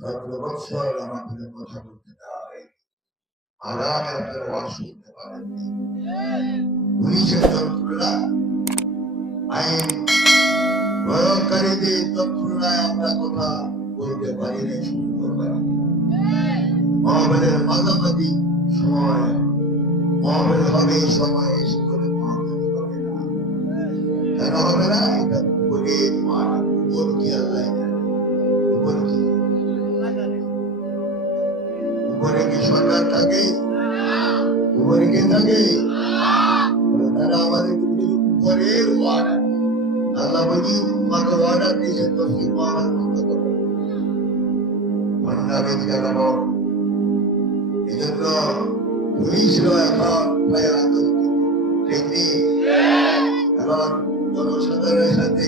বছর আমাদের কথা বলতে দেয় আগামী আপনার ওয়াজ শুনতে পারেন পুলিশের যন্ত্রণা আইন প্রয়োগকারীদের যন্ত্রণায় আমরা কথা বলতে পারি না, শুনতে পারি মহাবেলের মাঝামাঝি সময় মহাবেল হবে এই সময় এসে করে মহাবেল হবে না, কেন হবে না? এটা উপরে মাঠ, উপর কি আল্লাহ উপর কি উপরে কি সরকার থাকে? উপরে কে থাকে? তারা আমাদের উপরের ওয়ার্ডার আল্লাহ বলি তোমাকে ওয়ার্ডার দিয়েছে তসলিম মহান বন্ধ করো মন্নাবে জানাবো। এই জন্য পুলিশরা এখন ভয় আতঙ্কিত, ঠিক এখন জনসাধারণের সাথে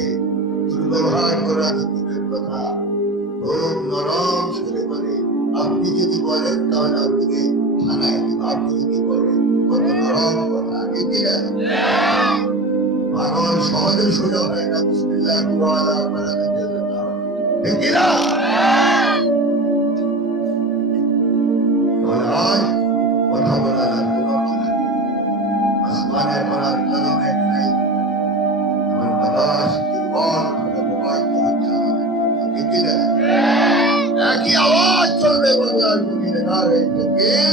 দুর্ব্যবহার করা দূরের কথা, খুব নরম সুরে বলে আপনি যদি বলেন তাহলে আপনাকে থানায় দিব, আপনি যদি বলেন কত নরম কথা, ঠিক না? মানুষ সহজে সোজা হয় না, বিসমিল্লাহ ওয়ালা বারাকাতুল্লাহ, ঠিক না? আজ কথা বলার আর কোনো কথা নেই, আসমানের বলার কারণে নাই, আমার বাতাস জীবন প্রবাহিত হচ্ছে আমাদের, ঠিক না? একই আওয়াজ চলবে বলে আর মুমিনের নারে তাকবীর।